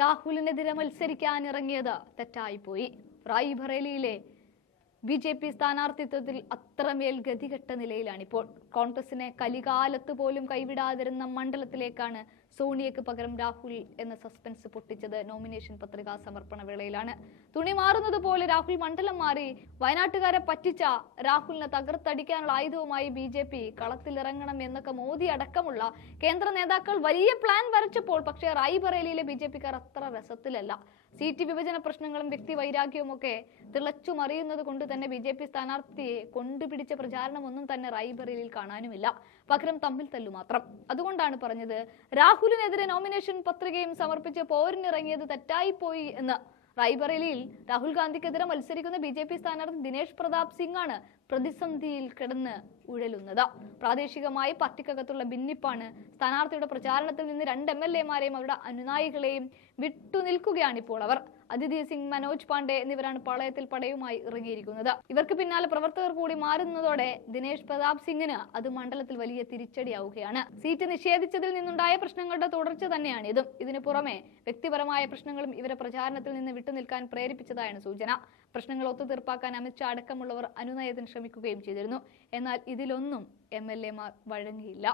രാഹുലിനെതിരെ മത്സരിക്കാനിറങ്ങിയത് തെറ്റായിപ്പോയി. റായ്ബറേലിയിലെ BJP. സ്ഥാനാർത്ഥിത്വത്തിൽ അത്രമേൽ ഗതികെട്ട നിലയിലാണിപ്പോൾ. കോൺഗ്രസിനെ കലികാലത്ത് പോലും കൈവിടാതിരുന്ന മണ്ഡലത്തിലേക്കാണ് സോണിയയ്ക്ക് പകരം രാഹുൽ എന്ന സസ്പെൻസ് പൊട്ടിച്ചത് നോമിനേഷൻ പത്രികാ സമർപ്പണ വേളയിലാണ്. തുണി മാറുന്നത് പോലെ രാഹുൽ മണ്ഡലം മാറി. വയനാട്ടുകാരെ പറ്റിച്ച രാഹുലിനെ തകർത്തടിക്കാനുള്ള ആയുധവുമായി ബി.ജെ.പി. കളത്തിലിറങ്ങണം എന്നൊക്കെ മോദി അടക്കമുള്ള കേന്ദ്ര നേതാക്കൾ വലിയ പ്ലാൻ വരച്ചപ്പോൾ പക്ഷേ റായ്ബറേലിയിലെ ബി.ജെ.പിക്കാർ അത്ര രസത്തിലല്ല. സീറ്റ് വിഭജന പ്രശ്നങ്ങളും വ്യക്തി വൈരാഗ്യവും ഒക്കെ തിളച്ചു മറിയുന്നത് കൊണ്ട് തന്നെ ബി.ജെ.പി. സ്ഥാനാർത്ഥിയെ കൊണ്ടുപിടിച്ച പ്രചാരണമൊന്നും തന്നെ റായ്ബറേലിയിൽ കാണാനുമില്ല. പകരം തമ്മിൽ തല്ലു മാത്രം. അതുകൊണ്ടാണ് പറഞ്ഞത് രാഹുലിനെതിരെ നോമിനേഷൻ പത്രികയും സമർപ്പിച്ച് പോരിനിറങ്ങിയത് തെറ്റായിപ്പോയി എന്ന്. റായ്ബറേലിയിൽ രാഹുൽ ഗാന്ധിക്കെതിരെ മത്സരിക്കുന്ന ബി.ജെ.പി. സ്ഥാനാർത്ഥി ദിനേശ് പ്രതാപ് സിംഗ് ആണ് പ്രതിസന്ധിയിൽ കിടന്ന് ഉഴലുന്നത്. പ്രാദേശികമായി പാർട്ടിക്കകത്തുള്ള ഭിന്നിപ്പാണ്. സ്ഥാനാർത്ഥിയുടെ പ്രചാരണത്തിൽ നിന്ന് 2 MLA-മാരെയും അവരുടെ അനുനായികളെയും വിട്ടുനിൽക്കുകയാണിപ്പോൾ അവർ. അദിതി സിംഗ്, മനോജ് പാണ്ഡെ എന്നിവരാണ് പാളയത്തിൽ പടയുമായി ഇറങ്ങിയിരിക്കുന്നത്. ഇവർക്ക് പിന്നാലെ പ്രവർത്തകർ കൂടി മാറുന്നതോടെ ദിനേശ് പ്രതാപ് സിംഗിന് അത് മണ്ഡലത്തിൽ വലിയ തിരിച്ചടിയാവുകയാണ്. സീറ്റ് നിഷേധിച്ചതിൽ നിന്നുണ്ടായ പ്രശ്നങ്ങളുടെ തുടർച്ച തന്നെയാണ് ഇതും. ഇതിനു പുറമെ വ്യക്തിപരമായ പ്രശ്നങ്ങളും ഇവരെ പ്രചാരണത്തിൽ നിന്ന് വിട്ടുനിൽക്കാൻ പ്രേരിപ്പിച്ചതായാണ് സൂചന. പ്രശ്നങ്ങൾ ഒത്തുതീർപ്പാക്കാൻ അമിത്ഷാ അടക്കമുള്ളവർ അനുനയത്തിന് ശ്രമിക്കുകയും ചെയ്തിരുന്നു. എന്നാൽ ഇതിലൊന്നും MLA-മാർ വഴങ്ങിയില്ല.